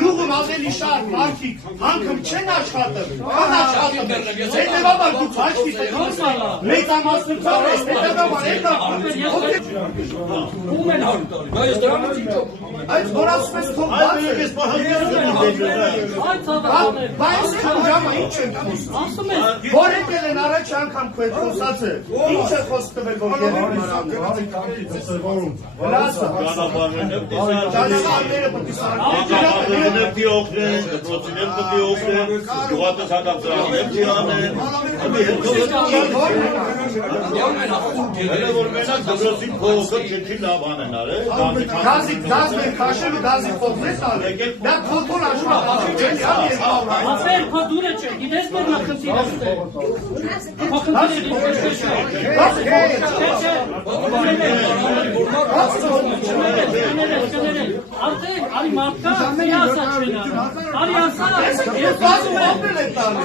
Գյուղում ավելի շատ մարդիկ անգամ չեն աշխատում, կան աշխատում, հետևաբար դուք աչքի մեծամասնություն ես, հետևաբար այդ որասում ես թող բաց ես բայց ժամը ինչ են խոսում, որ եկել են առաջ անգամ քո հետ խոսացը, ինչ է խոսք տվել, որ գերին Գազի փոխվեց արել, դա քոթոլ աշխատանքի չէ, ասել քո դուրը չէ, գիտես որ նա խնդիրը արդեն արի մարդկա միասա չենա, արի ասա, ես բազում ապրել եմ տալի,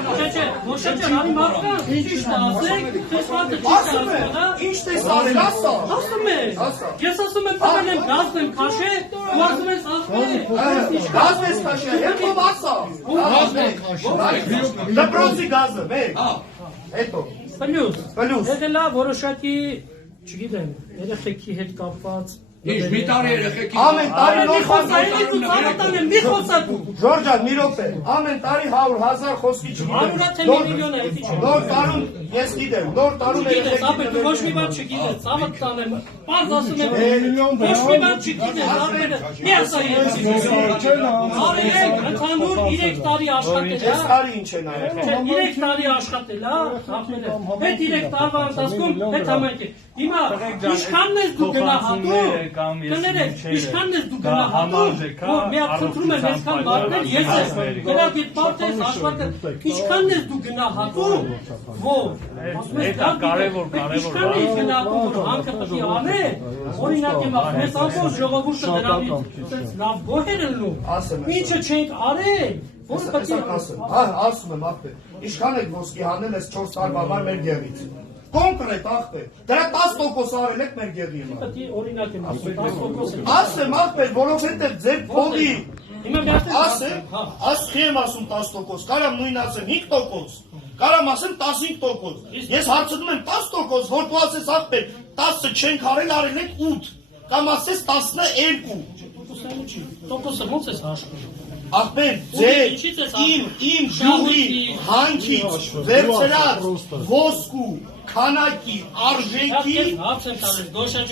ոչ չէ, արի մարդկա, ճիշտ ասեք, ես մարդը ճիշտ ասկորա, ինչ տես արել, ասա, ասում ես, ես ասում եմ պրել եմ գազն եմ կաշե, ու ասում ես ասում Գազն ես կաշե, հետով ասա, դպրոցի գազը, մեկ, հետո, պլյուս, եղելա որոշակի, չգիտեմ, երեխեքի հետ կապված, Ինչ մի տարի երեխեքի ամեն տարի մի խոսային ու ծավատան եմ, մի խոսատու Ժորջան, մի րոպե, ամեն տարի 100,000 խոսքի չգիտեմ Անունա թե մի միլիոն է, էդի չէ Նոր տարում, ես գիտեմ, նոր տարում Գիտես, ապեր, դու ոչ մի բան չգիտես, ծավատան եմ, պարզ ասում եմ, ոչ մի բան չգիտես, ապեր, մի ասա Արեք, ընդհանուր 3 տարի աշխատել Ես տարի ինչ է նայել 3 տարի աշխատել, հետ 3 տարվա ընթացքում, հետ համայնքի Հիմա, ինչքանն ես դու գնահատում, կներեք, ինչքանն ես դու գնահատում, որ միակ խնդրում եմ այսքան մարդներ, ես ես, գրագիտ մարդ ես, աշխարհը, ինչքանն ես դու գնահատում, որ, ինչքանն ես գնահատում, որ հանքը պետք է անե, օրինակ եմ ասում, ես ամբողջ ժողովուրդը դրանից լավ գոհեր են լու, ինչը չենք արել, որը պետք է ասում եմ ախպեր, ինչքան եք ոսկի հանել ես 4 տարվա վար մեր գեղից Կոնկրետ ախպեր, դրա 10% արել եք մեր գեղի հիմա օրինակ եմ ասում, 10% Ասեմ ախպեր, որովհետև ձեր փողի Ասխի եմ ասում 10%, կարամ նույն ասեմ 5%, կարամ ասեմ 15%, ես հարցնում եմ 10%, որ դու ասես ախպեր, 10-ը չենք արել, արել եք 8, կամ ասես 12 Տոկոսը ոնց ես հաշվում Ախպեր, ձեր, իմ ժուղի, հանքից, վերցրած, ոսկու, քանակի, արժեքի,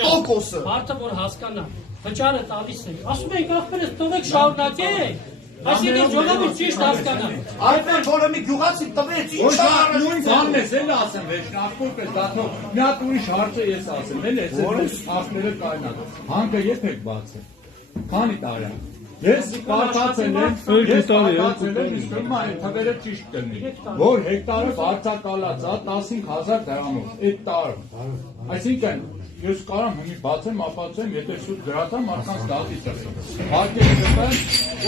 տոկոսը Մարդը որ հասկանա, վճարը տալիս եք, ասում եք ախպեր ես տվեք շարունակեք Այսինքն ժողովուրդ ճիշտ հասկանա Ախպեր, որը մի գյուղացի տվեց, ինչ նույն բանն ես էլ ասեմ, վերջնախորպես դատնով, մի հատ ուրիշ հարցը ես ասեմ, էլ ես ախպերը կայնան, հանքը երբ եք բացել, քանի տարի Ես կարծացել եմ, իսկույն թվերը ճիշտ կլինի, որ հեկտարը վարձակալած է 15,000 դրամով, այդ տարը, այսինքն ես կարամ հիմի բացեմ, ապացեմ, եթե շուտ գրատամ, մարդկանց դատից եմ, հարկեր գտեմ,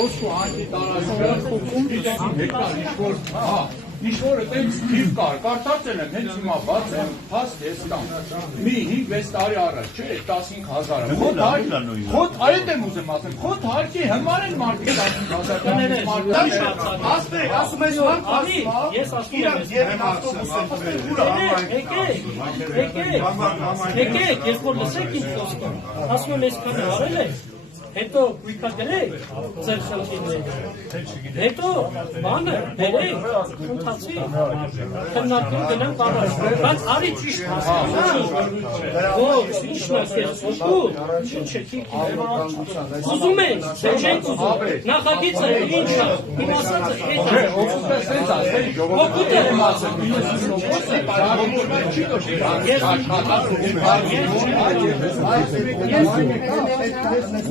ոսկու հանքի տարածքը, գիտեմ հեկտար, ինչ-որ այդպես թիվ կար, կարծացել եմ, հենց հիմա բացեմ, հասկ ես կամ, մի 5-6 տարի առաջ, չէ, 15,000-ը, խոտ այդ եմ ուզեմ ասեմ, խոտ հարկի հմար են մարդիկ 15,000 Ասպեր, ասում ես ման Ես ասում եմ եկեք, ես որ լսեք իմ խոսքը, ասում եմ ես կան արել եք, հետո կույքա գլեք, ձեր խնդիրները, հետո բանը, բերեք, ընթացվի, քննարկում գնանք առաջ, բայց արի ճիշտ հասկանա, որ ինչն ես խոսում, ինչ է ուզում ենք, չենք ուզում, նախագիծը ինչա, իմ ասածը օգուտ եմ ասում,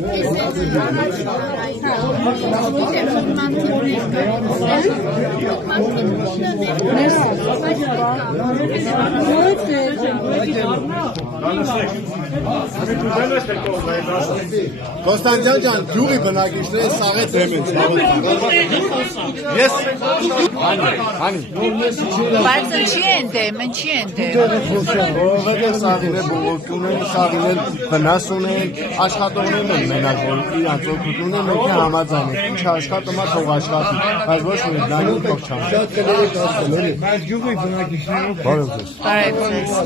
ես Կոստանդյան ջան, ջուրի բնակիչները սաղեց եմ են Ես Բայց չի են դեմն, չի են դեմ։ Ովետ է սաղին է բողոքուն են, սաղին են վնաս ունեն, աշխատողներն են մենակ, որ իրանց օգուտուն են, մենք համաձայն ենք, ինչ աշխատում է թող աշխատի, բայց ոչ մի դանին թող չամ։ Շատ կներեք ասում, էլի։ Բայց ջուրի բնակիչները բարև ձեզ։ Բարև ձեզ։